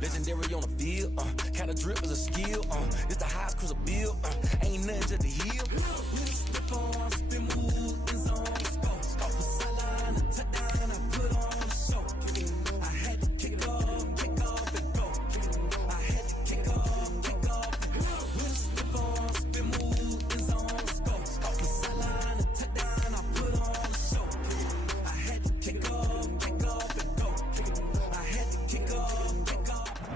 Legendary on the field, kind of drip is a skill, it's the highest cruiser bill, ain't nothing to the hill. Step on, spin move, in zone, scope the sideline, a touchdown, I put on the show. I had to kick off and go. I had to kick off and go. Step on, spin move, in zone, scope the sideline, a touchdown, I put on the show. I had to kick off and go. I had to kick off.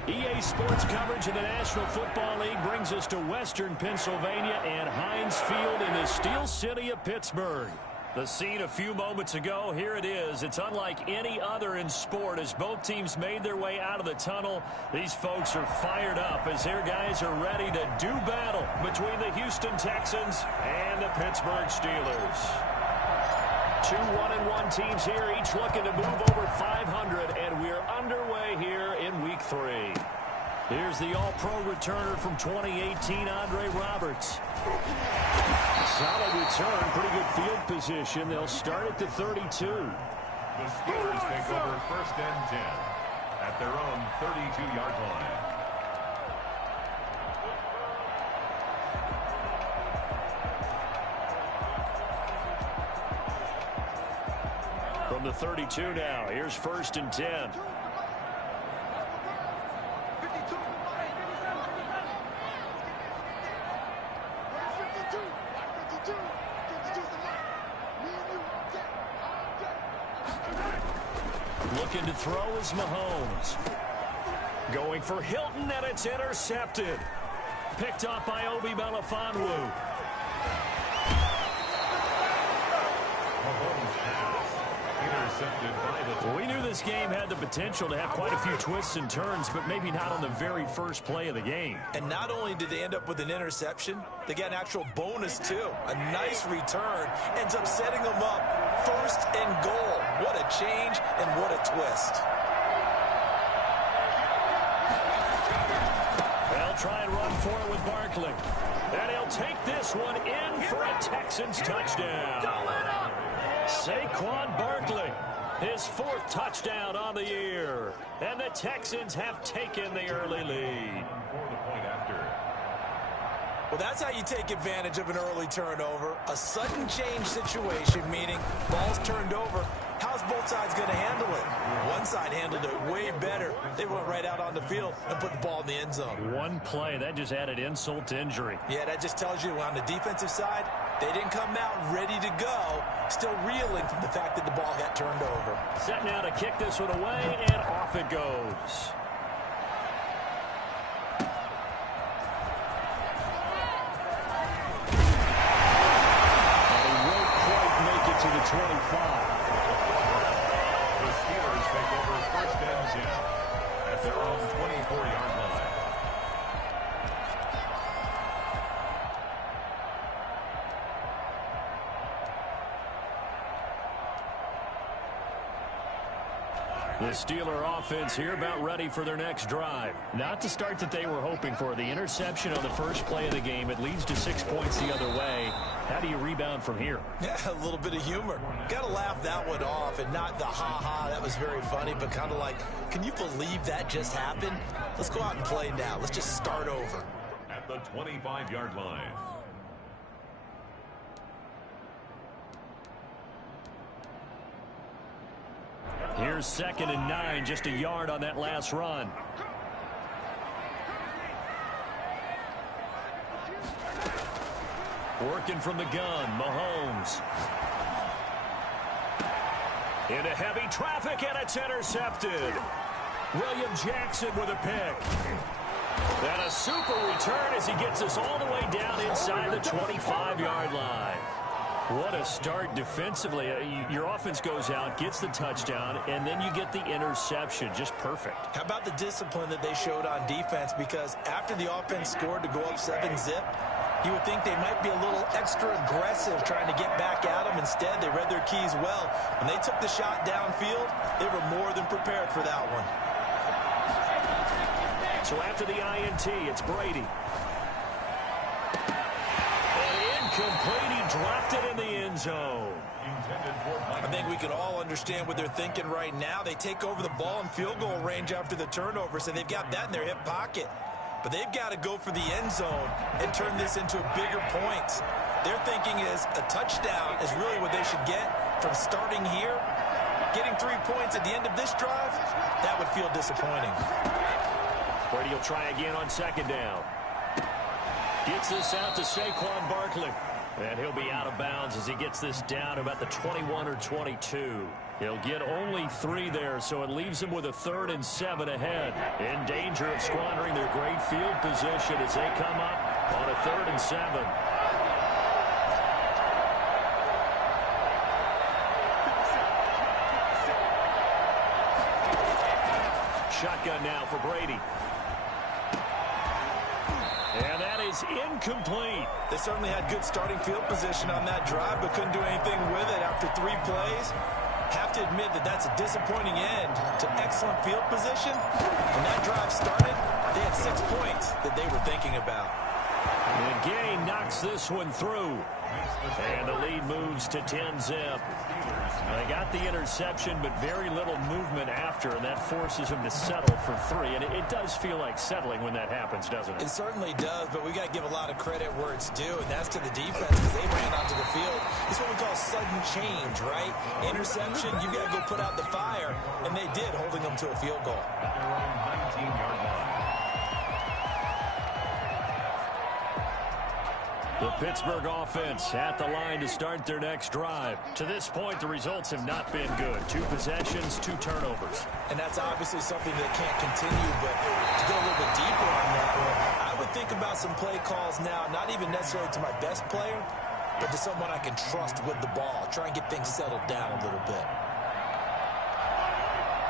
EA Sports coverage in the National Football League brings us to Western Pennsylvania and Heinz Field in the Steel City of Pittsburgh. The scene a few moments ago, here it is. It's unlike any other in sport as both teams made their way out of the tunnel. These folks are fired up as their guys are ready to do battle between the Houston Texans and the Pittsburgh Steelers. Two 1-1 teams here, each looking to move over 500, and we're underway here in Week 3. Here's the All-Pro returner from 2018, Andre Roberts. Solid return, pretty good field position. They'll start at the 32. The Steelers take over 1st and 10 at their own 32-yard line. From the 32 now, here's 1st and 10. Looking to throw is Mahomes. Going for Hilton, and it's intercepted. Picked up by Obi Melifonwu. We knew this game had the potential to have quite a few twists and turns, but maybe not on the very first play of the game. And not only did they end up with an interception, they got an actual bonus, too. A nice return ends up setting them up 1st and goal. What a change and what a twist. They'll try and run for it with Barkley. And he'll take this one in for a Texans touchdown. Saquon Barkley, his 4th touchdown on the year. And the Texans have taken the early lead. Well, that's how you take advantage of an early turnover. A sudden change situation, meaning ball's turned over. How's both sides going to handle it? One side handled it way better. They went right out on the field and put the ball in the end zone. One play, that just added insult to injury. Yeah, that just tells you on the defensive side, they didn't come out ready to go, still reeling from the fact that the ball got turned over. Set now to kick this one away, and off it goes. And he won't quite make it to the 25. The Steelers take over 1st and 10 at their own 24-yard line. The Steeler offense here about ready for their next drive. Not the start that they were hoping for. The interception on the first play of the game. It leads to 6 points the other way. How do you rebound from here? Yeah, a little bit of humor. Got to laugh that one off and not the ha-ha. That was very funny, but kind of like, can you believe that just happened? Let's go out and play now. Let's just start over. At the 25-yard line. Here's 2nd and 9, just a yard on that last run. Working from the gun, Mahomes. Into heavy traffic, and it's intercepted. William Jackson with a pick. And a super return as he gets us all the way down inside the 25-yard line. What a start defensively. Your offense goes out, gets the touchdown, and then you get the interception. Just perfect. How about the discipline that they showed on defense? Because after the offense scored to go up 7-zip, you would think they might be a little extra aggressive trying to get back at them. Instead, they read their keys well. When they took the shot downfield, they were more than prepared for that one. So after the INT, it's Brady. Incomplete. He dropped it in the end zone. I think we can all understand what they're thinking right now. They take over the ball in field goal range after the turnover, so they've got that in their hip pocket. But they've got to go for the end zone and turn this into bigger points. Their thinking is a touchdown is really what they should get from starting here. Getting 3 points at the end of this drive, that would feel disappointing. Brady will try again on second down. Gets this out to Saquon Barkley. And he'll be out of bounds as he gets this down about the 21 or 22. He'll get only 3 there, so it leaves him with a 3rd and 7 ahead. In danger of squandering their great field position as they come up on a 3rd and 7. Shotgun now for Brady. And that is incomplete. They certainly had good starting field position on that drive, but couldn't do anything with it after 3 plays. Have to admit that that's a disappointing end to excellent field position. When that drive started, they had 6 points that they were thinking about. And Gay knocks this one through. And the lead moves to 10-zip. They got the interception, but very little movement after, and that forces them to settle for 3. And it does feel like settling when that happens, doesn't it? It certainly does, but we got to give a lot of credit where it's due, and that's to the defense because they ran onto the field. It's what we call sudden change, right? Interception, you got to go put out the fire, and they did, holding them to a field goal. At their own 19-yard line. The Pittsburgh offense at the line to start their next drive. To this point, the results have not been good. 2 possessions, 2 turnovers. And that's obviously something that can't continue, but to go a little bit deeper on that one, I would think about some play calls now, not even necessarily to my best player, but to someone I can trust with the ball. Try and get things settled down a little bit.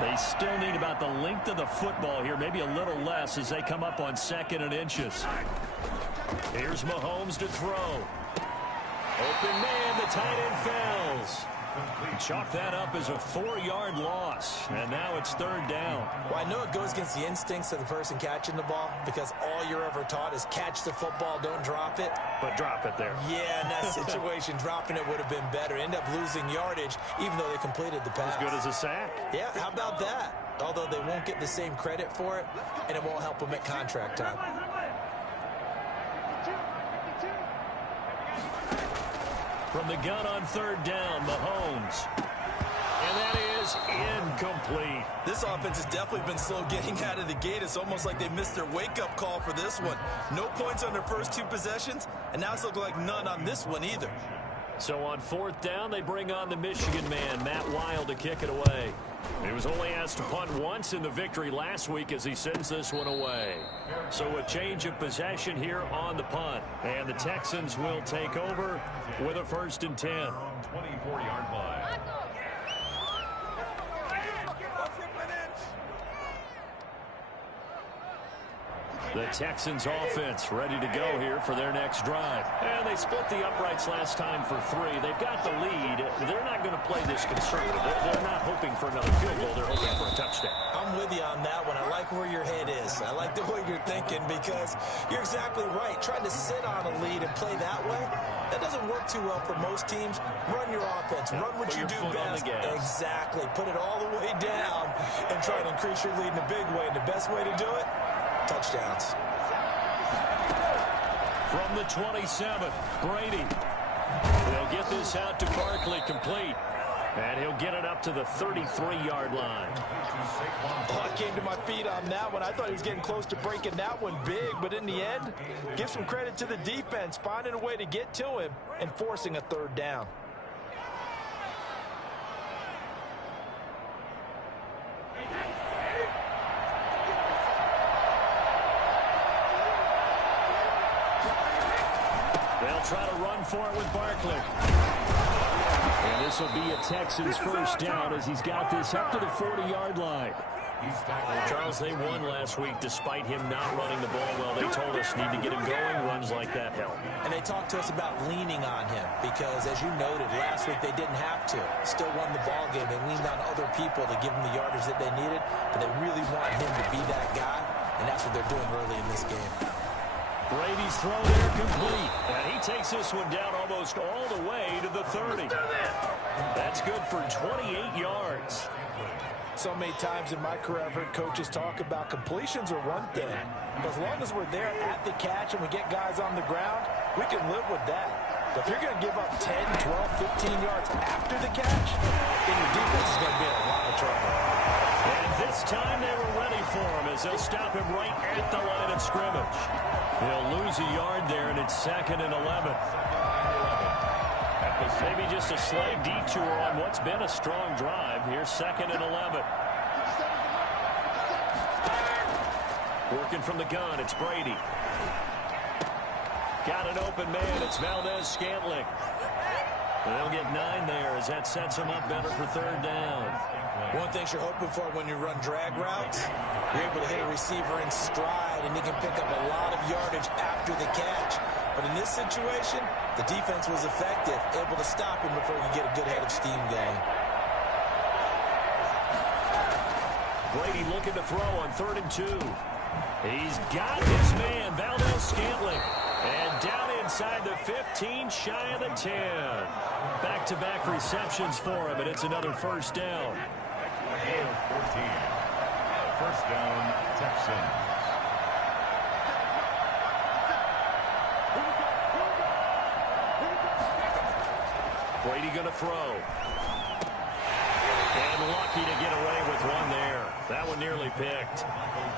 They still need about the length of the football here, maybe a little less as they come up on 2nd and inches. Here's Mahomes to throw. Open man, the tight end falls. Chalk that up as a 4-yard loss, and now it's 3rd down. Well, I know it goes against the instincts of the person catching the ball because all you're ever taught is catch the football, don't drop it. But drop it there. Yeah, in that situation, dropping it would have been better. End up losing yardage, even though they completed the pass. As good as a sack. Yeah, how about that? Although they won't get the same credit for it, and it won't help them at contract time. From the gun on 3rd down, Mahomes. And that is incomplete. This offense has definitely been slow getting out of the gate. It's almost like they missed their wake-up call for this one. No points on their first 2 possessions, and now it's looking like none on this one either. So on 4th down, they bring on the Michigan man, Matt Wild, to kick it away. He was only asked to punt once in the victory last week as he sends this one away. So a change of possession here on the punt. And the Texans will take over with a 1st and 10. 24-yard line. The Texans offense ready to go here for their next drive. And they split the uprights last time for 3. They've got the lead. They're not going to play this conservative. They're not hoping for another field goal. They're hoping for a touchdown. I'm with you on that one. I like where your head is. I like the way you're thinking because you're exactly right. Trying to sit on a lead and play that way, that doesn't work too well for most teams. Run your offense. Run what you do best. Exactly. Put it all the way down and try to increase your lead in a big way. And the best way to do it, touchdowns. From the 27, Brady. They'll get this out to Barkley, complete. And he'll get it up to the 33-yard line. Oh, I came to my feet on that one. I thought he was getting close to breaking that one big, but in the end, give some credit to the defense, finding a way to get to him and forcing a 3rd down. They'll try to run for it with Barkley. And this will be a Texans 1st down as he's got this up to the 40-yard line. Charles, they won last week despite him not running the ball well. They told us need to get him going. Runs like that help. And they talked to us about leaning on him because, as you noted, last week they didn't have to. Still won the ball game. They leaned on other people to give them the yardage that they needed, but they really want him to be that guy, and that's what they're doing early in this game. Brady's throw there complete. And he takes this one down almost all the way to the 30. That's good for 28 yards. So many times in my career, I've heard coaches talk about completions are one thing. But as long as we're there at the catch and we get guys on the ground, we can live with that. But if you're going to give up 10, 12, 15 yards after the catch, then your defense is going to be in a lot of trouble. And this time they were ready for him as they'll stop him right at the line of scrimmage. He'll lose a yard there, and it's 2nd and 11. Maybe just a slight detour on what's been a strong drive. Here's 2nd and 11. Working from the gun, it's Brady. Got an open man, it's Valdez-Scantling. They'll get 9 there as that sets him up better for 3rd down. One thing you're hoping for when you run drag routes, you're able to hit a receiver in stride, and he can pick up a lot of yardage after the catch. But in this situation, the defense was effective, able to stop him before you get a good head of steam going. Brady looking to throw on 3rd and 2. He's got his man, Valdez-Scantling. And down inside the 15, shy of the 10. Back-to-back receptions for him, and it's another 1st down. 14. 1st down, Texans. Brady going to throw. And lucky to get away with one there. That one nearly picked.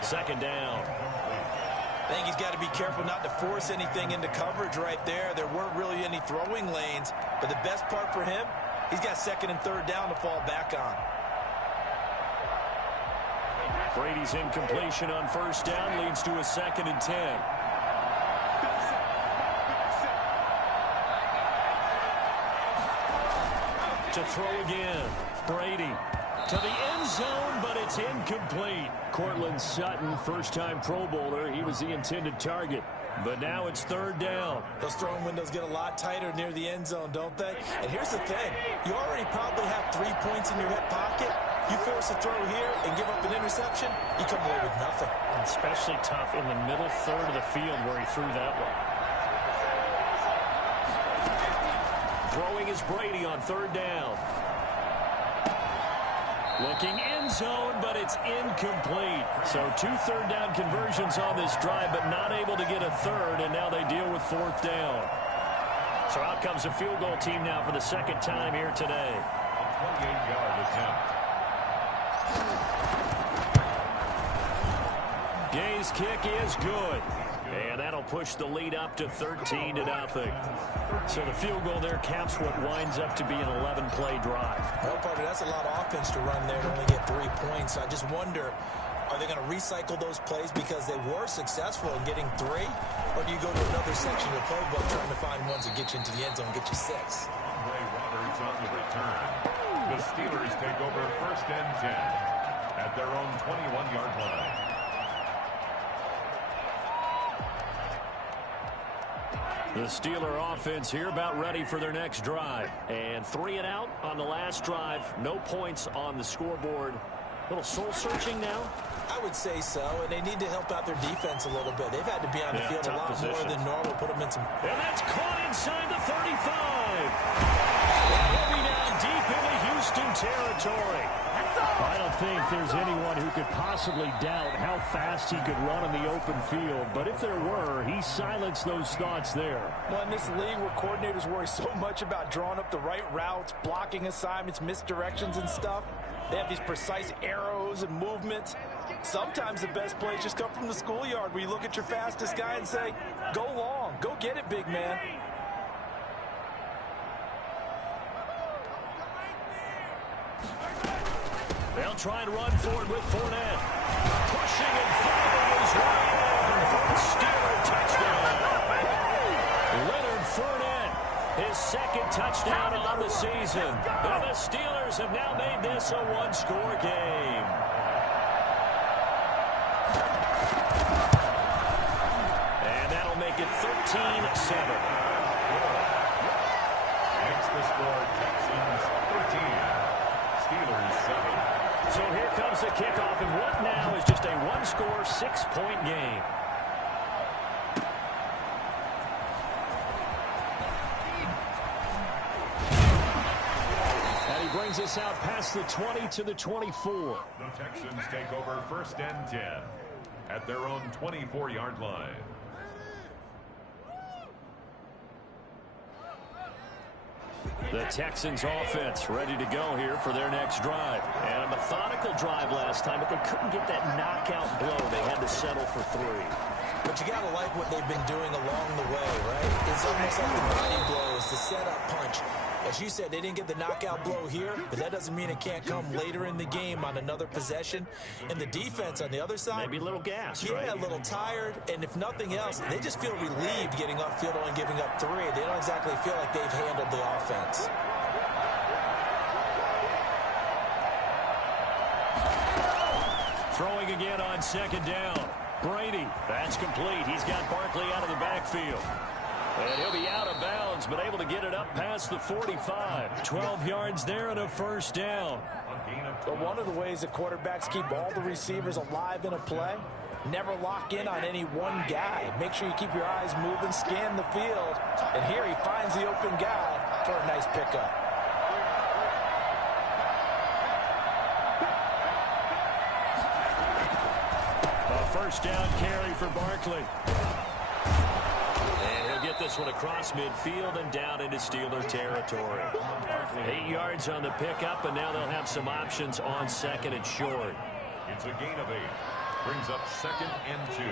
2nd down. I think he's got to be careful not to force anything into coverage right there. There weren't really any throwing lanes, but the best part for him, he's got 2nd and 3rd down to fall back on. Brady's incompletion on 1st down leads to a 2nd and 10. To throw again, Brady to the end zone, but it's incomplete. Cortland Sutton, first-time Pro Bowler. He was the intended target, but now it's 3rd down. Those throwing windows get a lot tighter near the end zone, don't they? And here's the thing. You already probably have 3 points in your hip pocket. You force a throw here and give up an interception, you come away with nothing. Especially tough in the middle third of the field where he threw that one. Throwing is Brady on 3rd down. Looking end zone, but it's incomplete. So 2 3rd down conversions on this drive, but not able to get a 3rd, and now they deal with 4th down. So out comes a field goal team now for the 2nd time here today. A 28-yard attempt. Gay's kick is good. And that'll push the lead up to 13-0. So the field goal there caps what winds up to be an 11-play drive. Well, partner, that's a lot of offense to run there to only get 3 points. I just wonder, are they going to recycle those plays because they were successful in getting 3? Or do you go to another section of the playbook trying to find ones that get you into the end zone and get you 6? Ray Roberts on the return. The Steelers take over 1st and 10 at their own 21-yard line. The Steeler offense here about ready for their next drive. And 3 and out on the last drive. No points on the scoreboard. A little soul-searching now? I would say so, and they need to help out their defense a little bit. They've had to be on the field a lot more than normal. Put them in some... And that's caught inside the 35. And he'll be down deep into Houston territory. I don't think there's anyone who could possibly doubt how fast he could run in the open field. But if there were, he silenced those thoughts there. Well, in this league where coordinators worry so much about drawing up the right routes, blocking assignments, misdirections and stuff, they have these precise arrows and movements. Sometimes the best plays just come from the schoolyard where you look at your fastest guy and say, go long, go get it, big man. They'll try and run forward with Fournette. Pushing and firing his way in for a Steeler touchdown. Leonard Fournette, his 2nd touchdown on the season. And the Steelers have now made this a 1-score game. And that'll make it 13-7. Makes the score Texans 13. Steelers 7. So here comes the kickoff, and what now is just a 1-score, 6-point game. brings us out past the 20 to the 24. The Texans take over 1st and 10 at their own 24-yard line. The Texans offense ready to go here for their next drive. And a methodical drive last time, but they couldn't get that knockout blow. They had to settle for 3. But you got to like what they've been doing along the way, right? It's almost like the body blows, the setup punch. As you said, they didn't get the knockout blow here, but that doesn't mean it can't come later in the game on another possession. And the defense on the other side, maybe a little gas, yeah, right? A little tired. And if nothing else, they just feel relieved getting upfield and giving up 3. They don't exactly feel like they've handled the offense. Throwing again on 2nd down. Brady, that's complete. He's got Barkley out of the backfield. And he'll be out of bounds, but able to get it up past the 45. 12 yards there and a 1st down. But one of the ways that quarterbacks keep all the receivers alive in a play, never lock in on any one guy. Make sure you keep your eyes moving, scan the field. And here he finds the open guy for a nice pickup. A 1st down carry for Barkley. And he'll get this one across midfield and down into Steeler territory. 8 yards on the pickup, and now they'll have some options on 2nd and short. It's a gain of 8. Brings up 2nd and 2.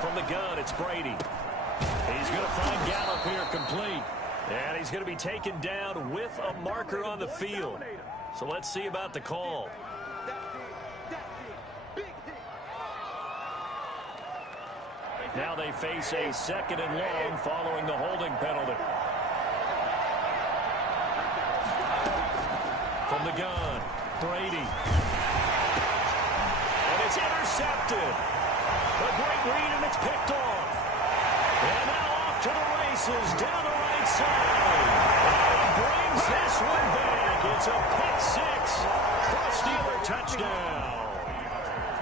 From the gun, it's Brady. He's going to find Gallup here complete. And he's going to be taken down with a marker on the field. So let's see about the call. Now they face a 2nd and long following the holding penalty. From the gun, Brady. And it's intercepted. A great read, and it's picked off. And now off to the races, down the right side. And he brings this one back. It's a pick 6 for a Steeler touchdown.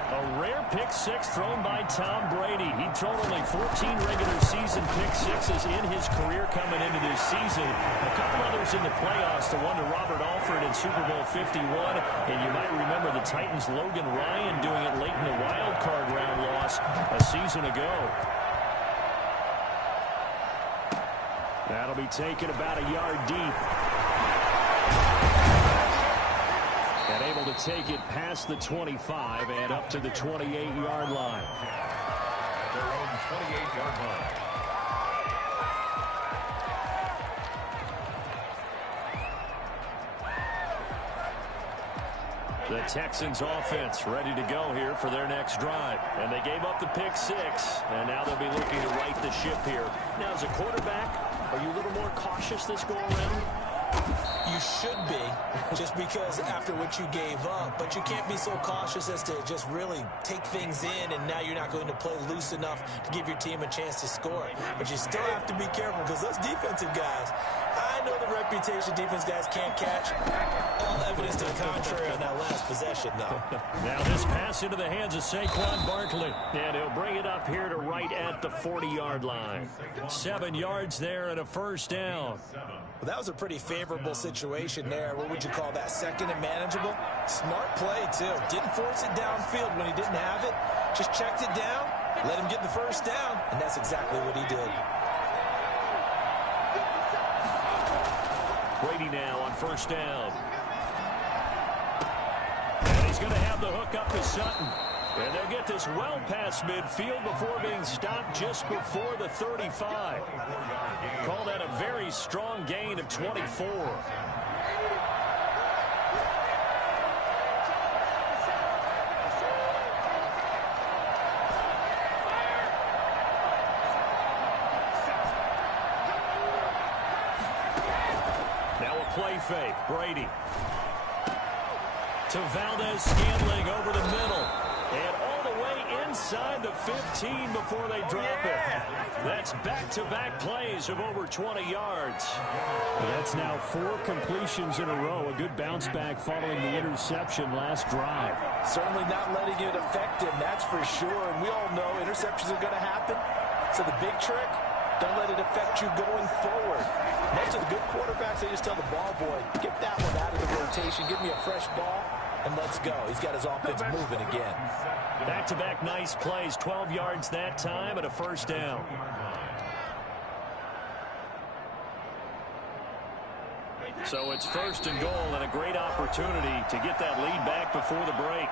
A rare pick 6 thrown by Tom Brady. He'd thrown only 14 regular season pick 6s in his career coming into this season. A couple others in the playoffs, the one to Robert Alford in Super Bowl 51. And you might remember the Titans' Logan Ryan doing it late in the wild card round loss a season ago. That'll be taken about a yard deep. And able to take it past the 25 and up to the 28-yard line. At their own 28-yard line. The Texans offense ready to go here for their next drive. And they gave up the pick 6, and now they'll be looking to right the ship here. Now, as a quarterback, are you a little more cautious this go-around? You should be, just because after what you gave up. But you can't be so cautious as to just really take things in, and now you're not going to play loose enough to give your team a chance to score. But you still have to be careful, because those defensive guys, I know the reputation defense guys can't catch. All evidence to the contrary on that last possession, though. Now this pass into the hands of Saquon Barkley. And he'll bring it up here to right at the 40-yard line. 7 yards there and a 1st down. Well, that was a pretty favorable situation there. What would you call that? 2nd and manageable? Smart play, too. Didn't force it downfield when he didn't have it. Just checked it down, let him get the 1st down, and that's exactly what he did. Brady now on 1st down. And he's going to have the hook up to Sutton. And they'll get this well past midfield before being stopped just before the 35. Call that a very strong gain of 24. Now a play fake. Brady. To Valdez Scantling over the middle. And all the way inside the 15 before they drop it. That's back-to-back plays of over 20 yards. That's now 4 completions in a row. A good bounce back following the interception last drive. Certainly not letting it affect him, that's for sure. And we all know interceptions are going to happen. So the big trick, don't let it affect you going forward. Most of the good quarterbacks, they just tell the ball boy, get that one out of the rotation, give me a fresh ball, and let's go. He's got his offense moving again. Back-to-back nice plays, 12 yards that time and a first down. So it's first and goal and a great opportunity to get that lead back before the break.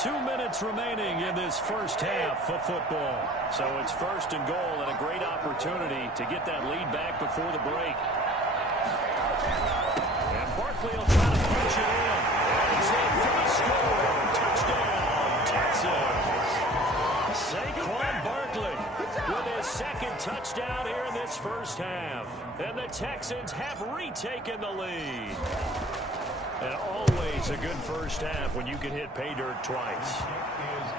2 minutes remaining in this first half of football. So it's first and goal and a great opportunity to get that lead back before the break. And Barkley will try to punch it in. He's in for the score. Touchdown, Texans. Saquon Barkley with his second touchdown here in this first half. And the Texans have retaken the lead. And always a good first half when you can hit pay dirt twice.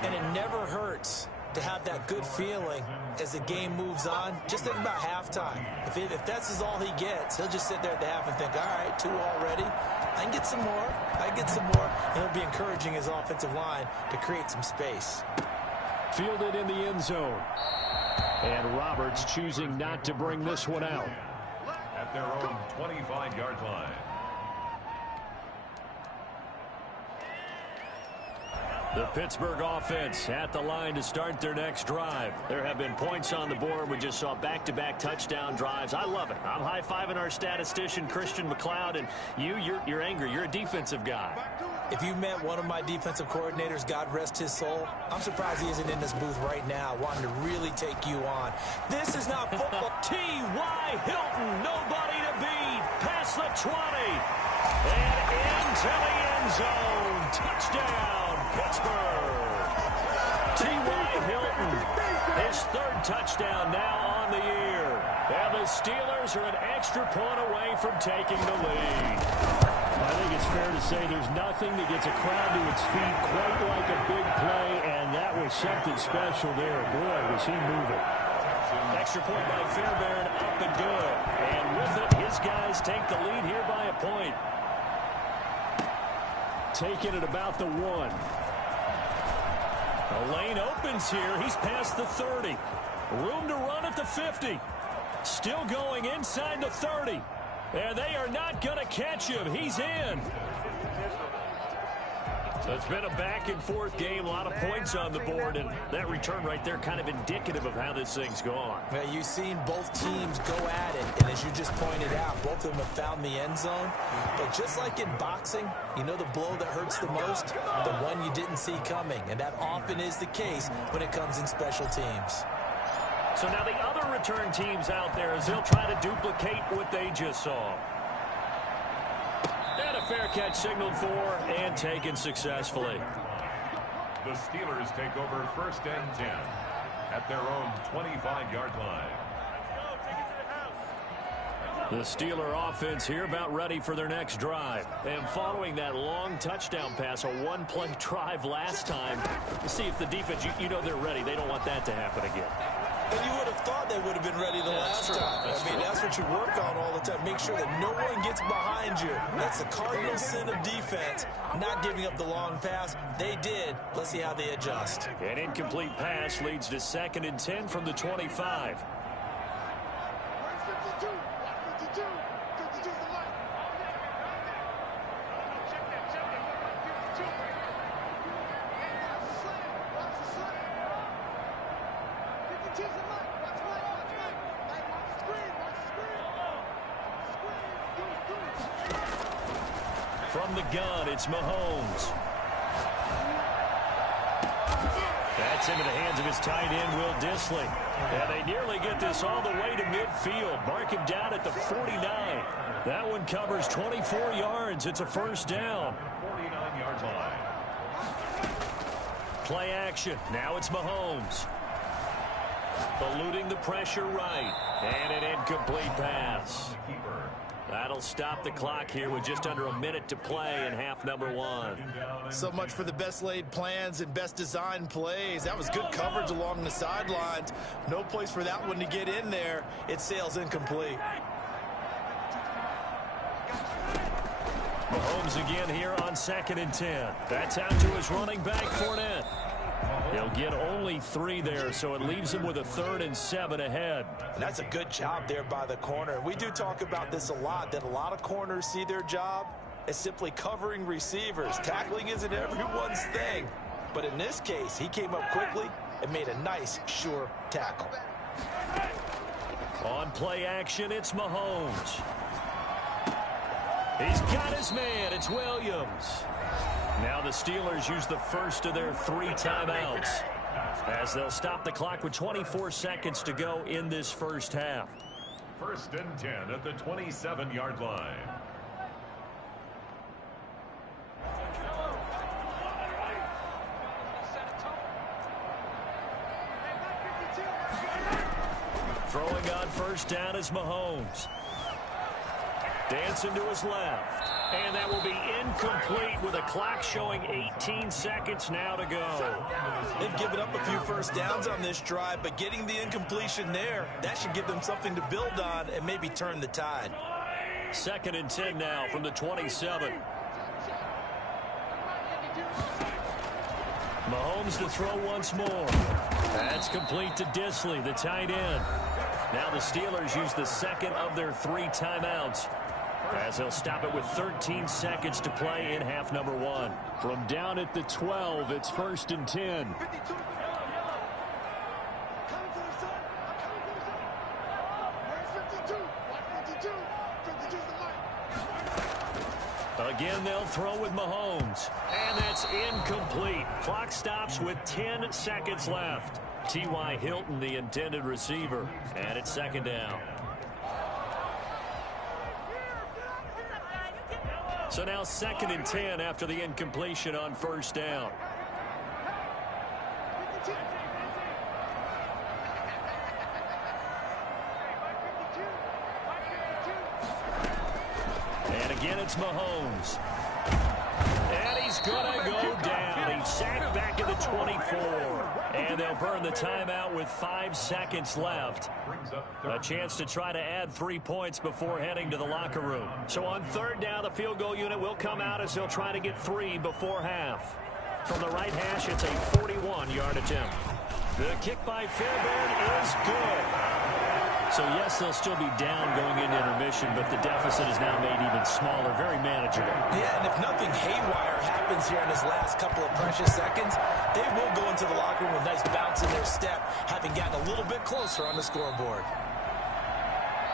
And it never hurts to have that good feeling as the game moves on. Just think about halftime. If that's all he gets, he'll just sit there at the half and think, all right, 2 already. I can get some more. I can get some more. And he'll be encouraging his offensive line to create some space. Fielded in the end zone. And Roberts choosing not to bring this one out. At their own 25-yard line. The Pittsburgh offense at the line to start their next drive. There have been points on the board. We just saw back-to-back touchdown drives. I love it. I'm high-fiving our statistician, Christian McLeod, and you're angry. You're a defensive guy. If you met one of my defensive coordinators, God rest his soul, I'm surprised he isn't in this booth right now wanting to really take you on. This is not football. T.Y. Hilton, nobody to beat. Past the 20. And into the end zone. Touchdown, Pittsburgh. T.Y. Hilton, his third touchdown now on the year. And the Steelers are an extra point away from taking the lead. I think it's fair to say there's nothing that gets a crowd to its feet quite like a big play, and that was something special there. Boy, was he moving. Extra point by Fairbairn, up and good. And with it, his guys take the lead here by a point. Taking it about the 1. The lane opens here. He's past the 30. Room to run at the 50. Still going inside the 30. And they are not going to catch him. He's in. So it's been a back-and-forth game, a lot of points on the board, and that return right there kind of indicative of how this thing's gone. Well, you've seen both teams go at it, and as you just pointed out, both of them have found the end zone. But just like in boxing, you know the blow that hurts the most? The one you didn't see coming, and that often is the case when it comes in special teams. So now the other return teams out there as they'll try to duplicate what they just saw. And a fair catch signaled for and taken successfully. The Steelers take over first and 10 at their own 25-yard line. The Steeler offense here about ready for their next drive. And following that long touchdown pass, a one-play drive last time, to see if the defense, you know they're ready. They don't want that to happen again. And you would have thought they would have been ready the last time. I mean, that's what you work on all the time. Make sure that no one gets behind you. That's the cardinal sin of defense, not giving up the long pass. They did. Let's see how they adjust. An incomplete pass leads to 2nd and 10 from the 25. From the gun, it's Mahomes. That's into the hands of his tight end, Will Dissly. And they nearly get this all the way to midfield. Mark him down at the 49. That one covers 24 yards. It's a first down. 49-yard line. Play action. Now it's Mahomes. Eluding the pressure right. And an incomplete pass. That'll stop the clock here with just under a minute to play in half number one. So much for the best laid plans and best designed plays. That was good coverage along the sidelines. No place for that one to get in there. It sails incomplete. Mahomes again here on 2nd and 10. That's out to his running back, Fournette. He'll get only 3 there, so it leaves him with a 3rd and 7 ahead. And that's a good job there by the corner. We do talk about this a lot, that a lot of corners see their job as simply covering receivers. Tackling isn't everyone's thing. But in this case, he came up quickly and made a nice, sure tackle. On play action, it's Mahomes. He's got his man. It's Williams. Now the Steelers use the first of their 3 timeouts as they'll stop the clock with 24 seconds to go in this first half. 1st and 10 at the 27-yard line. Throwing on 1st down is Mahomes. Dancing to his left. And that will be incomplete with a clock showing 18 seconds now to go. They've given up a few first downs on this drive, but getting the incompletion there, that should give them something to build on and maybe turn the tide. 2nd and 10 now from the 27. Mahomes to throw once more. That's complete to Disley, the tight end. Now the Steelers use the 2nd of their 3 timeouts as they'll stop it with 13 seconds to play in half number one. From down at the 12, it's 1st and 10. Again, they'll throw with Mahomes. And that's incomplete. Clock stops with 10 seconds left. T.Y. Hilton, the intended receiver. And it's 2nd down. So now 2nd and 10 after the incompletion on 1st down. And again, it's Mahomes. And he's going to go down. He's sacked back at the 24. And they'll burn the timeout with 5 seconds left. A chance to try to add 3 points before heading to the locker room. So on 3rd down, the field goal unit will come out as they'll try to get 3 before half. From the right hash, it's a 41-yard attempt. The kick by Fairbairn is good. So, yes, they'll still be down going into intermission, but the deficit is now made even smaller, very manageable. Yeah, and if nothing haywire happens here in his last couple of precious seconds, they will go into the locker room with a nice bounce in their step, having gotten a little bit closer on the scoreboard.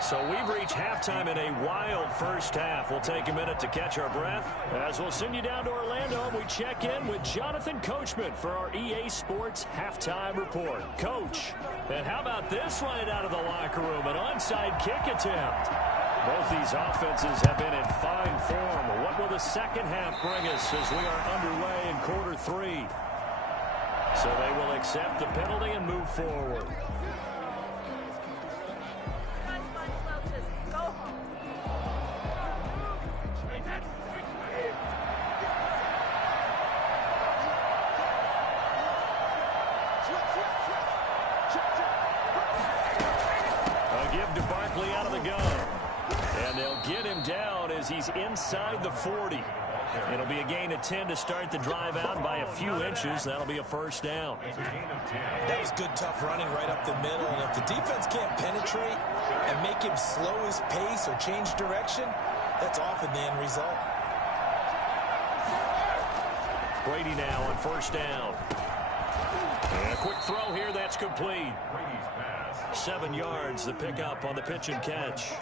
So we've reached halftime in a wild first half. We'll take a minute to catch our breath as we'll send you down to Orlando and we check in with Jonathan Coachman for our EA Sports Halftime Report. Coach, and how about this right out of the locker room? An onside kick attempt. Both these offenses have been in fine form. What will the second half bring us as we are underway in quarter 3? So they will accept the penalty and move forward. He's inside the 40. It'll be a gain of 10 to start the drive out by a few inches. That'll be a 1st down. That was good, tough running right up the middle. And if the defense can't penetrate and make him slow his pace or change direction, that's often the end result. Brady now on 1st down. And a quick throw here. That's complete. 7 yards, the pickup on the pitch and catch.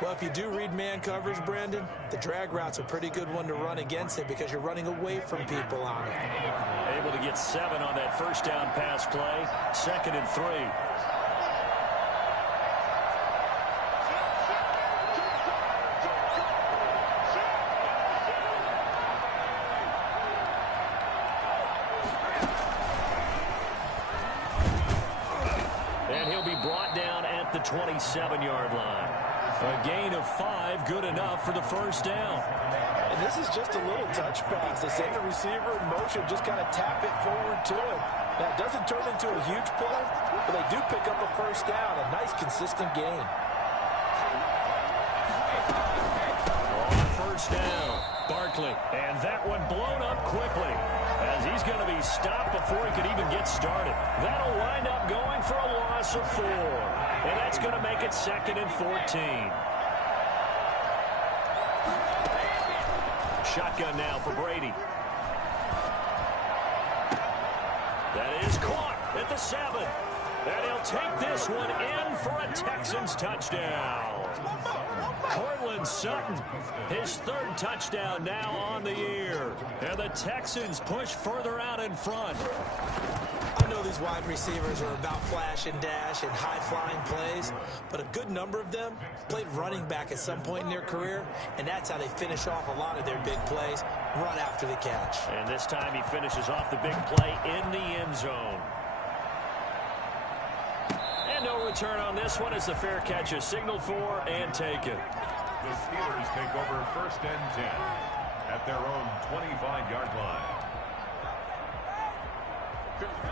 Well, if you do read man coverage, Brandon, the drag route's a pretty good one to run against it because you're running away from people on it. Able to get 7 on that 1st down pass play. 2nd and 3. And he'll be brought down at the 27-yard line. A gain of 5, good enough for the first down. And this is just a little touch pass. They send the receiver in motion, just kind of tap it forward to him. Now, it doesn't turn into a huge play, but they do pick up a first down, a nice, consistent gain. On first down, Barkley, and that one blown up quickly, as he's going to be stopped before he could even get started. That'll wind up going for a loss of 4, and that's going to make it 2nd and 14. Shotgun now for Brady. That is caught at the 7. And he'll take this one in for a Texans touchdown. Cortland Sutton, his 3rd touchdown now on the year. And the Texans push further out in front. I know these wide receivers are about flash and dash and high-flying plays, but a good number of them played running back at some point in their career, and that's how they finish off a lot of their big plays, run after the catch. And this time he finishes off the big play in the end zone. And no return on this one as the fair catch is signaled for and taken. The Steelers take over 1st and 10 at their own 25-yard line.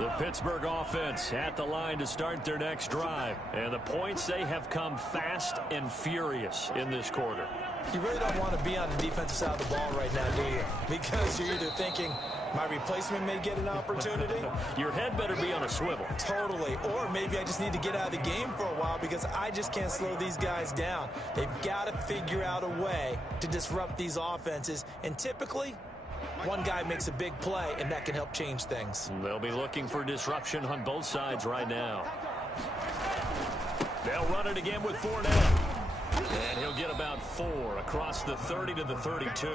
The Pittsburgh offense at the line to start their next drive. And the points, they have come fast and furious in this quarter. You really don't want to be on the defensive side of the ball right now, do you? Because you're either thinking, my replacement may get an opportunity. Your head better be on a swivel. Totally. Or maybe I just need to get out of the game for a while because I just can't slow these guys down. They've got to figure out a way to disrupt these offenses. And typically, one guy makes a big play, and that can help change things. They'll be looking for disruption on both sides right now. They'll run it again with Fournette. And he'll get about 4 across the 30 to the 32.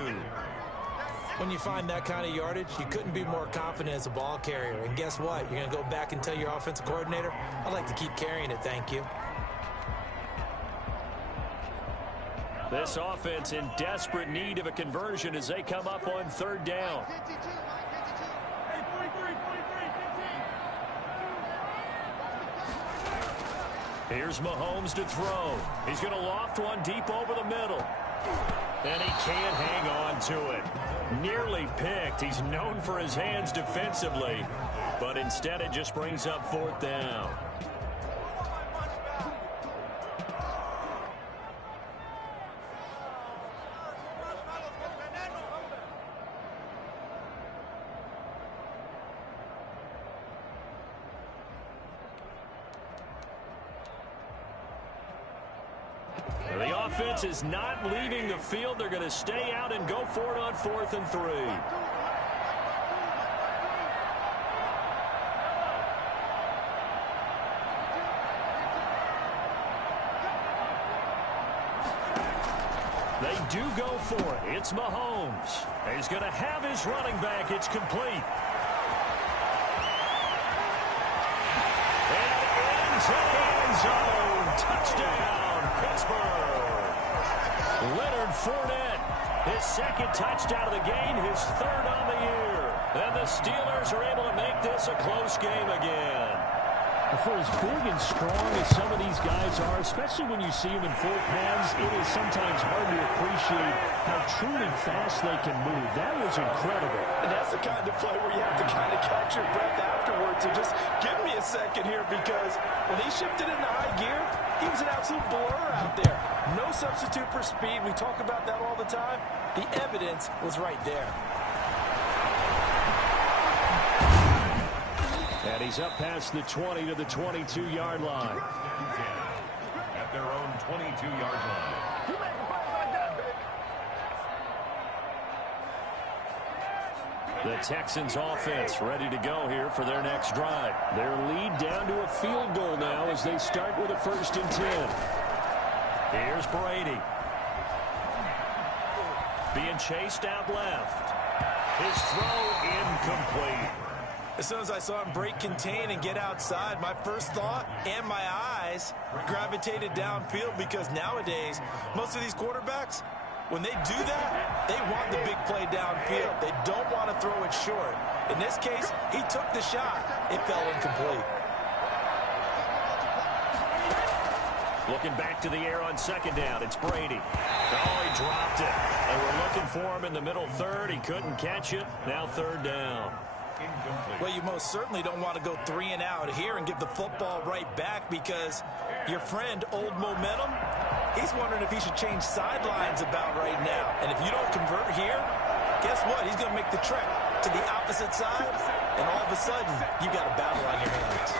When you find that kind of yardage, you couldn't be more confident as a ball carrier. And guess what? You're going to go back and tell your offensive coordinator, I'd like to keep carrying it, thank you. This offense in desperate need of a conversion as they come up on 3rd down. Here's Mahomes to throw. He's going to loft one deep over the middle. And he can't hang on to it. Nearly picked. He's known for his hands defensively. But instead it just brings up 4th down. The offense is not leaving the field. They're going to stay out and go for it on 4th and 3. They do go for it. It's Mahomes. He's going to have his running back. It's complete. And into the end zone. Touchdown, Pittsburgh. Leonard Fournette, his 2nd touchdown of the game, his 3rd on the year. And the Steelers are able to make this a close game again. For as big and strong as some of these guys are, especially when you see them in full pads, it is sometimes hard to appreciate how truly fast they can move. That was incredible. And that's the kind of play where you have to kind of catch your breath afterwards. So just give me a second here, because when he shifted into high gear, he was an absolute blur out there. No substitute for speed. We talk about that all the time. The evidence was right there. And he's up past the 20 to the 22-yard line. At their own 22-yard line. The Texans offense ready to go here for their next drive. Their lead down to a field goal now as they start with a 1st and 10. Here's Brady. Being chased out left. His throw incomplete. As soon as I saw him break contain and get outside, my first thought and my eyes gravitated downfield, because nowadays, most of these quarterbacks, when they do that, they want the big play downfield. They don't want to throw it short. In this case, he took the shot. It fell incomplete. Looking back to the air on second down. It's Brady. Oh, he dropped it. They were looking for him in the middle third. He couldn't catch it. Now third down. Well, you most certainly don't want to go 3 and out here and give the football right back, because your friend, Old Momentum, he's wondering if he should change sidelines about right now. And if you don't convert here, guess what? He's going to make the trek to the opposite side, and all of a sudden, you got a battle on your hands.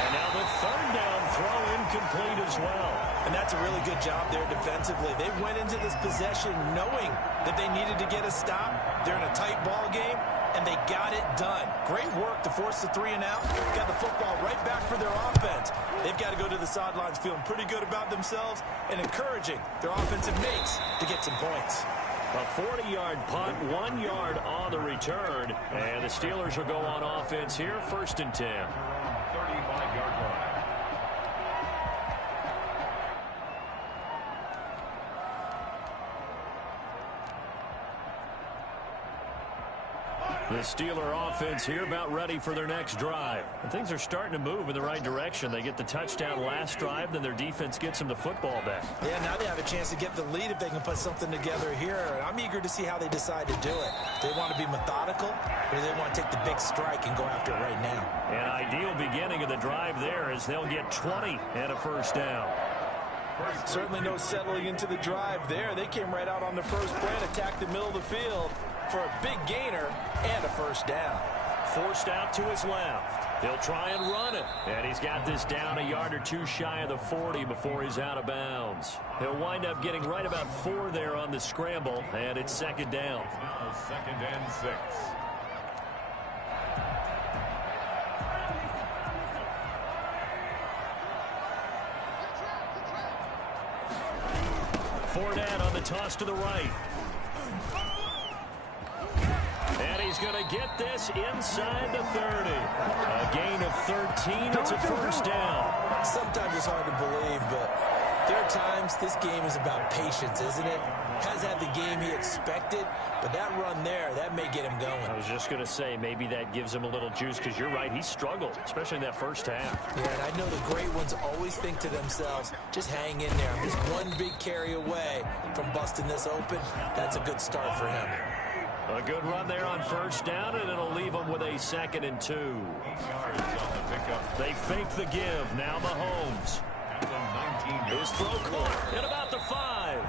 And now the third down throw incomplete as well. And that's a really good job there defensively. They went into this possession knowing that they needed to get a stop. They're in a tight ball game, and they got it done. Great work to force the 3 and out. Got the football right back for their offense. They've got to go to the sidelines feeling pretty good about themselves and encouraging their offensive mates to get some points. A 40-yard punt, 1 yard on the return. And the Steelers will go on offense here, 1st and 10. 35-yard line. The Steeler offense here about ready for their next drive. And things are starting to move in the right direction. They get the touchdown last drive, then their defense gets them the football back. Yeah, now they have a chance to get the lead if they can put something together here. I'm eager to see how they decide to do it. They want to be methodical, or they want to take the big strike and go after it right now. An ideal beginning of the drive there is they'll get 20 and a first down. Certainly no settling into the drive there. They came right out on the first play and attacked the middle of the field for a big gainer and a first down. Forced out to his left. He'll try and run it. And he's got this down a yard or two shy of the 40 before he's out of bounds. He'll wind up getting right about 4 there on the scramble, and it's second down. Now 2nd and 6. Fournette on the toss to the right. And he's going to get this inside the 30. A gain of 13. It's a first down. Sometimes it's hard to believe, but there are times this game is about patience, isn't it? Has had the game he expected, but that run there, that may get him going. I was just going to say, maybe that gives him a little juice, because you're right, he struggled, especially in that first half. Yeah, and I know the great ones always think to themselves, just hang in there. I'm just one big carry away from busting this open. That's a good start for him. A good run there on first down, and it'll leave them with a 2nd and 2. They fake the give. Now Mahomes. His throw caught at about the 5.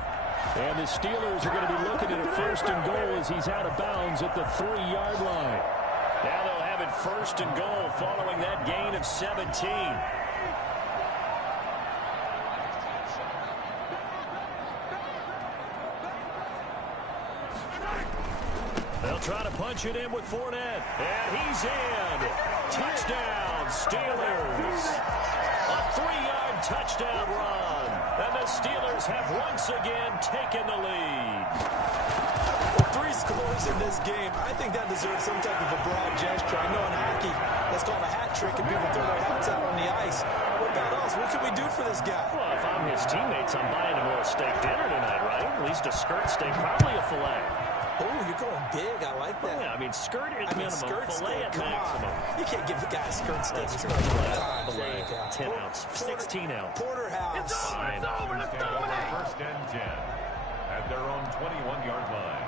And the Steelers are going to be looking at a 1st and goal as he's out of bounds at the 3-yard line. Now they'll have it 1st and goal following that gain of 17. They'll try to punch it in with Fournette. And he's in. Touchdown, Steelers. A 3-yard touchdown run. And the Steelers have once again taken the lead. 3 scores in this game. I think that deserves some type of a broad gesture. I know in hockey, that's called a hat trick, and people throw their hats out on the ice. What about us? What can we do for this guy? Well, if I'm his teammates, I'm buying him a little steak dinner tonight, right? At least a skirt steak, probably a filet. Oh, you're going big. I like that. Yeah, I mean, skirt at minimum, skirt filet steak, at come maximum. on. You can't give the guy a skirt steak. That's He's true. going to Filet, 10 ounce, 16 ounce. Porterhouse. Fine. Take over 1st and 10 at their own 21-yard line.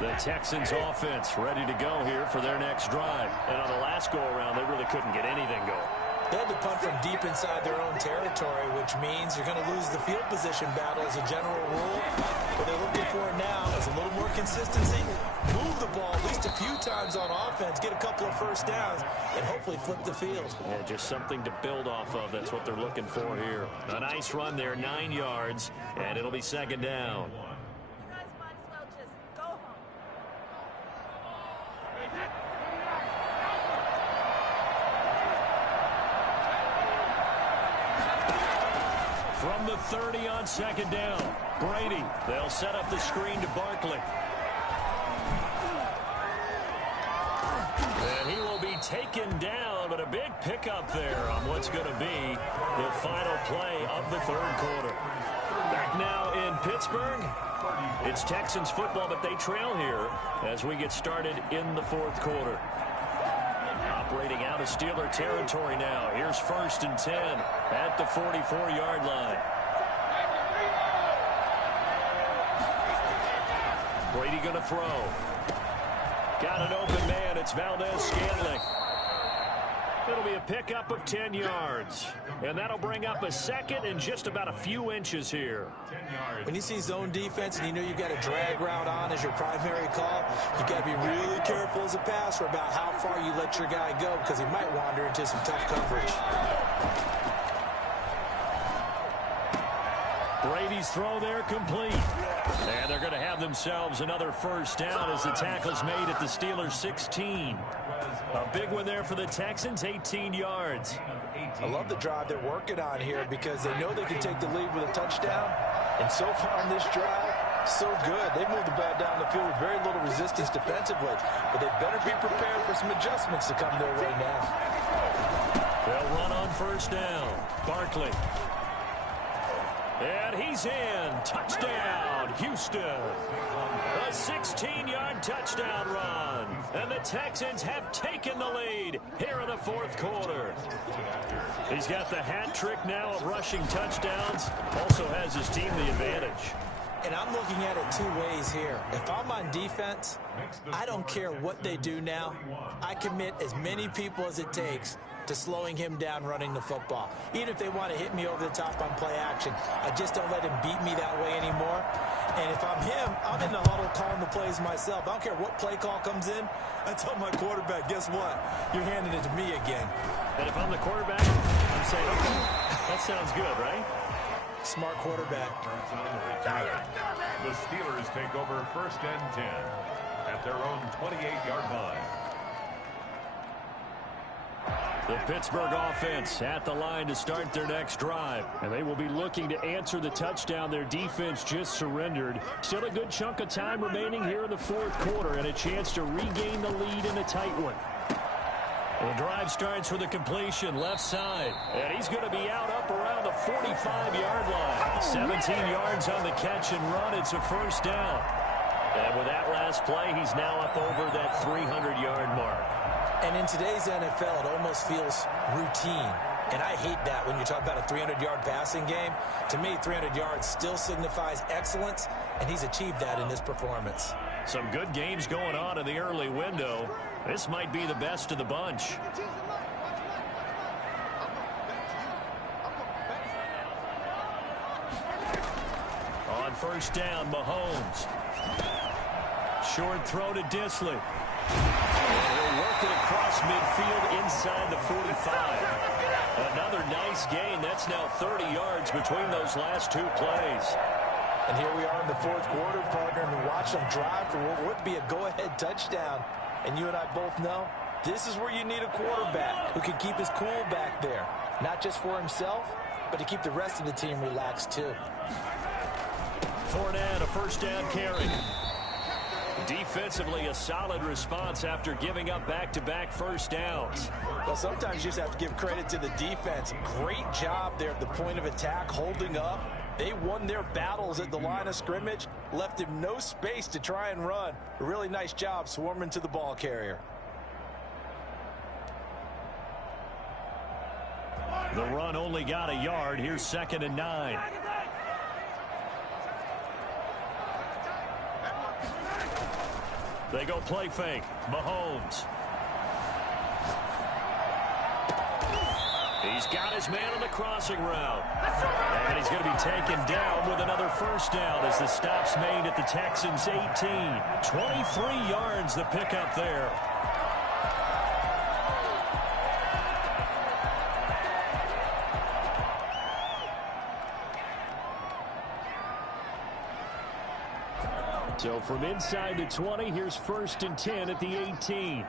The Texans offense ready to go here for their next drive. And on the last go-around, they really couldn't get anything going. They had to punt from deep inside their own territory, which means you're going to lose the field position battle as a general rule. What they're looking for now is a little more consistency, move the ball at least a few times on offense, get a couple of first downs, and hopefully flip the field. Yeah, just something to build off of. That's what they're looking for here. A nice run there, 9 yards, and it'll be 2nd down. From the 30 on 2nd down, Brady. They'll set up the screen to Barkley. And he will be taken down, but a big pickup there on what's going to be the final play of the third quarter. Back now in Pittsburgh. It's Texans football, but they trail here as we get started in the fourth quarter. Operating out of Steeler territory now. Here's 1st and 10 at the 44-yard line. Brady going to throw. Got an open man. It's Valdez-Scantling. It'll be a pickup of 10 yards. And that'll bring up a second and just about a few inches here. When you see zone defense and you know you've got a drag route on as your primary call, you've got to be really careful as a passer about how far you let your guy go because he might wander into some tough coverage. Brady's throw there complete. And they're going to have themselves another first down as the tackle's made at the Steelers' 16. A big one there for the Texans, 18 yards. I love the drive they're working on here because they know they can take the lead with a touchdown. And so far on this drive, so good. They moved the ball down the field with very little resistance defensively. But they better be prepared for some adjustments to come their way now. They'll run on first down. Barkley. And he's in. Touchdown, Houston. A 16-yard touchdown run. And the Texans have taken the lead here in the fourth quarter. He's got the hat trick now of rushing touchdowns. Also has his team the advantage. And I'm looking at it two ways here. If I'm on defense, I don't care what they do now. I commit as many people as it takes to slowing him down running the football. Even if they want to hit me over the top on play action, I just don't let him beat me that way anymore. And if I'm him, I'm in the huddle calling the plays myself. I don't care what play call comes in. I tell my quarterback, guess what? You're handing it to me again. And if I'm the quarterback, I'm saying, okay, that sounds good, right? Smart quarterback. The Steelers take over 1st and 10 at their own 28-yard line. The Pittsburgh offense at the line to start their next drive. And they will be looking to answer the touchdown their defense just surrendered. Still a good chunk of time remaining here in the fourth quarter and a chance to regain the lead in a tight one. The drive starts with a completion left side. And he's going to be out up around the 45-yard line. 17 yards on the catch and run. It's a first down. And with that last play, he's now up over that 300-yard mark. And in today's NFL, it almost feels routine. And I hate that when you talk about a 300-yard passing game. To me, 300 yards still signifies excellence, and he's achieved that in this performance. Some good games going on in the early window. This might be the best of the bunch. On first down, Mahomes. Short throw to Disley. He'll work it across midfield inside the 45. Another nice gain. That's now 30 yards between those last two plays. And here we are in the fourth quarter, partner, and watch them drive for what would be a go-ahead touchdown. And you and I both know this is where you need a quarterback who can keep his cool back there. Not just for himself, but to keep the rest of the team relaxed too. Fournette, a first down carry. Defensively, a solid response after giving up back-to-back first downs. Well, sometimes you just have to give credit to the defense. Great job there at the point of attack, holding up. They won their battles at the line of scrimmage, left him no space to try and run. A really nice job swarming to the ball carrier. The run only got a yard. Here's 2nd and 9. They go play fake. Mahomes. He's got his man on the crossing route. And he's going to be taken down with another first down as the stop's made at the Texans' 18. 23 yards the pickup there. So from inside the 20, here's 1st and 10 at the 18.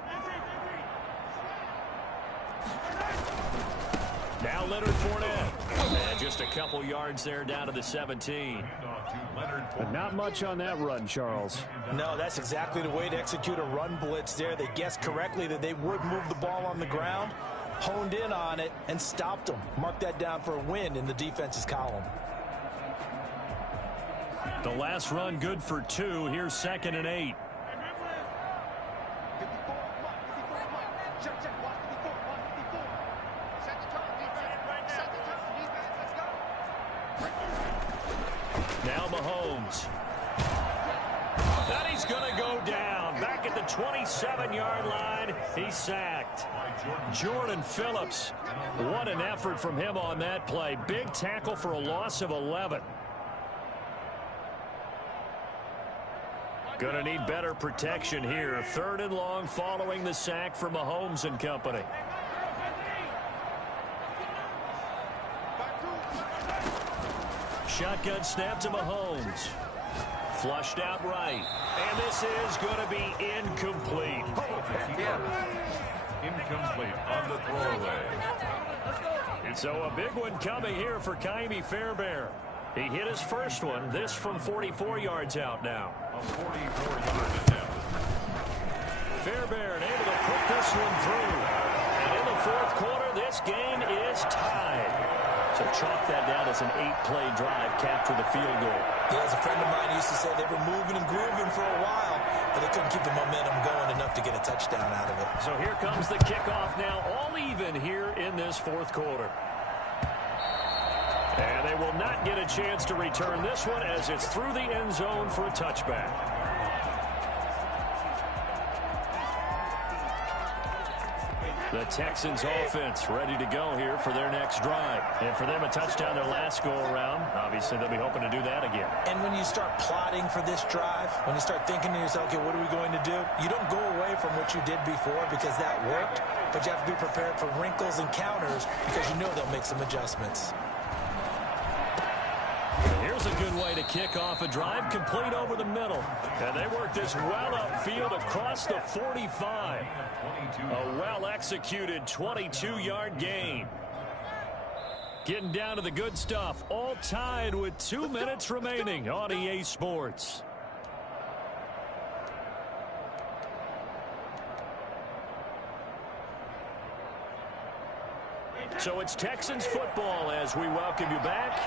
Now Leonard Fournette. And just a couple yards there down to the 17. But not much on that run, Charles. No, that's exactly the way to execute a run blitz there. They guessed correctly that they would move the ball on the ground, honed in on it, and stopped them. Mark that down for a win in the defense's column. The last run good for 2. Here's 2nd and 8. Now Mahomes. And he's going to go down. Back at the 27-yard line. He's sacked. Jordan Phillips. What an effort from him on that play. Big tackle for a loss of 11. Going to need better protection here. 3rd and long following the sack from Mahomes and company. Shotgun snap to Mahomes. Flushed out right. And this is going to be incomplete. Incomplete on the throwaway. So a big one coming here for Ka'imi Fairbairn. He hit his first one. This from 44 yards out now. A 44-yard attempt. Fairbairn able to put this one through. And in the 4th quarter, this game is tied. So chalk that down as an 8-play drive, capture the field goal. Yeah, as a friend of mine used to say, they were moving and grooving for a while, but they couldn't keep the momentum going enough to get a touchdown out of it. So here comes the kickoff now, all even here in this 4th quarter. And they will not get a chance to return this one as it's through the end zone for a touchback. The Texans offense ready to go here for their next drive. And for them, a touchdown their last go-around. Obviously, they'll be hoping to do that again. And when you start plotting for this drive, when you start thinking to yourself, okay, what are we going to do? You don't go away from what you did before because that worked, but you have to be prepared for wrinkles and counters because you know they'll make some adjustments. Here's a good way to kick off a drive, complete over the middle. And they work this well upfield across the 45. A well-executed 22-yard gain. Getting down to the good stuff. All tied with 2 minutes remaining on EA Sports. So it's Texans football as we welcome you back.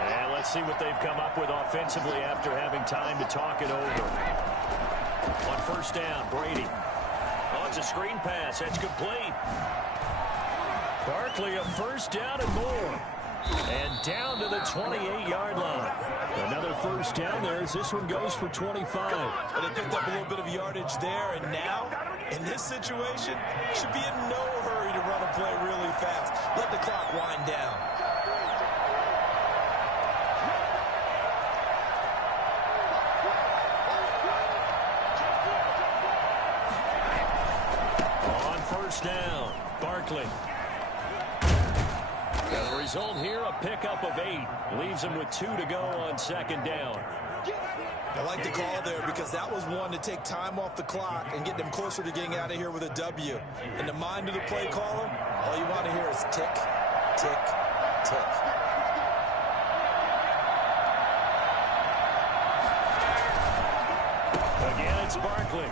And let's see what they've come up with offensively after having time to talk it over. On 1st down, Brady. Oh, it's a screen pass. That's complete. Barkley, a 1st down and more. And down to the 28-yard line. Another 1st down there as this one goes for 25. But they picked up a little bit of yardage there, and now, in this situation, should be in no hurry to run a play really fast. Let the clock wind down. On 1st down, Barkley. And the result here, a pickup of 8. Leaves him with 2 to go on 2nd down. I like the call there because that was one to take time off the clock and get them closer to getting out of here with a W. In the mind of the play caller, all you want to hear is tick, tick, tick. Again, it's Barkley.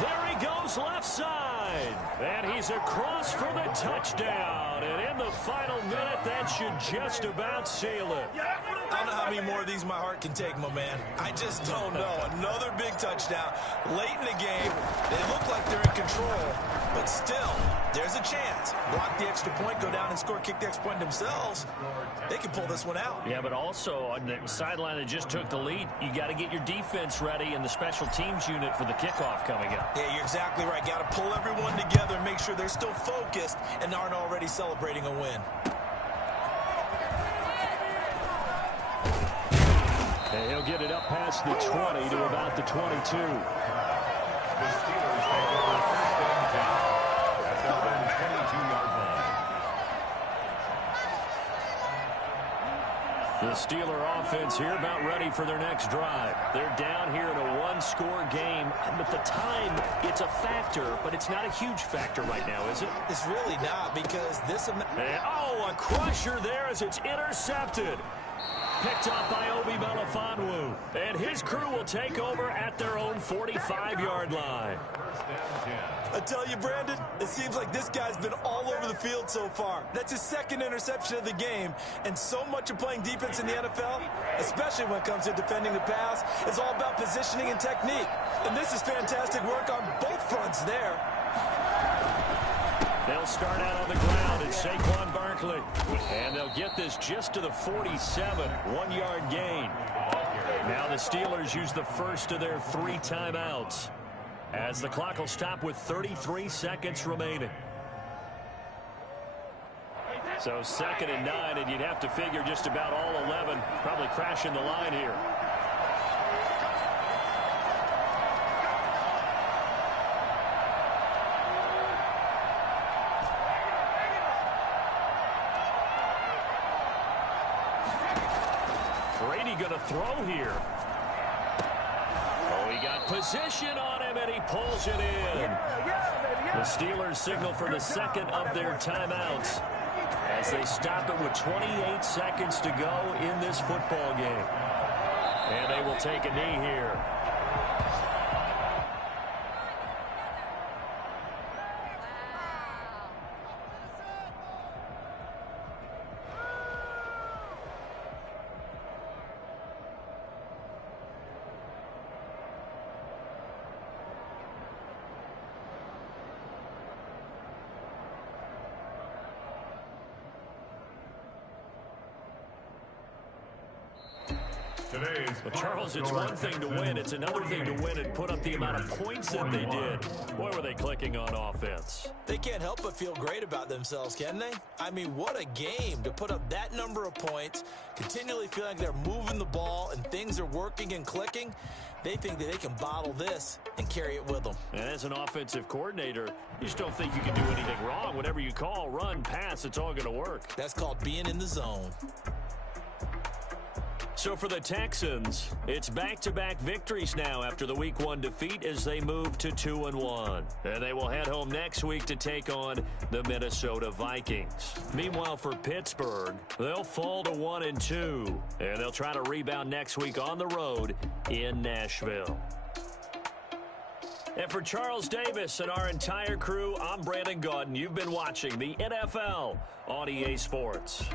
There he goes left side. And he's across for the touchdown. And in the final minute, that should just about seal it. I don't know how many more of these my heart can take, my man. I just don't know. Another big touchdown. Late in the game, they look like they're in control. But still, there's a chance. Block the extra point, go down and score, kick the extra point themselves. They can pull this one out. Yeah, but also on the sideline that just took the lead, you got to get your defense ready and the special teams unit for the kickoff coming up. Yeah, you're exactly right. Got to pull everyone together and make sure they're still focused and aren't already celebrating a win. And he'll get it up past the 20 to about the 22. The Steelers take over 1st and 10 at their own 22-yard line. The Steeler offense here about ready for their next drive. They're down here in a one-score game, but the time, it's a factor. factor, but it's not a huge factor right now, is it? It's really not, because this... And, oh, a crusher there as it's intercepted. Picked up by Obi Melifonwu. And his crew will take over at their own 45-yard line. I tell you, Brandon, it seems like this guy's been all over the field so far. That's his second interception of the game. And so much of playing defense in the NFL, especially when it comes to defending the pass, is all about positioning and technique. And this is fantastic work on both fronts there. They'll start out on the ground at Saquon Barkley. And they'll get this just to the 47, 1-yard gain. Now the Steelers use the first of their 3 timeouts, as the clock will stop with 33 seconds remaining. So 2nd and 9, and you'd have to figure just about all 11 probably crashing the line here. Brady going to throw here. Oh, he got position on him, and he pulls it in. The Steelers signal for the second of their timeouts as they stop it with 28 seconds to go in this football game. And they will take a knee here. Well, Charles, it's one thing to win. It's another thing to win and put up the amount of points that they did. Boy, were they clicking on offense. They can't help but feel great about themselves, can they? I mean, what a game to put up that number of points, continually feel like they're moving the ball and things are working and clicking. They think that they can bottle this and carry it with them. And as an offensive coordinator, you just don't think you can do anything wrong. Whatever you call, run, pass, it's all going to work. That's called being in the zone. So for the Texans, it's back-to-back victories now after the Week 1 defeat as they move to 2-1. And they will head home next week to take on the Minnesota Vikings. Meanwhile, for Pittsburgh, they'll fall to 1-2. And they'll try to rebound next week on the road in Nashville. And for Charles Davis and our entire crew, I'm Brandon Gaudin. You've been watching the NFL on EA Sports.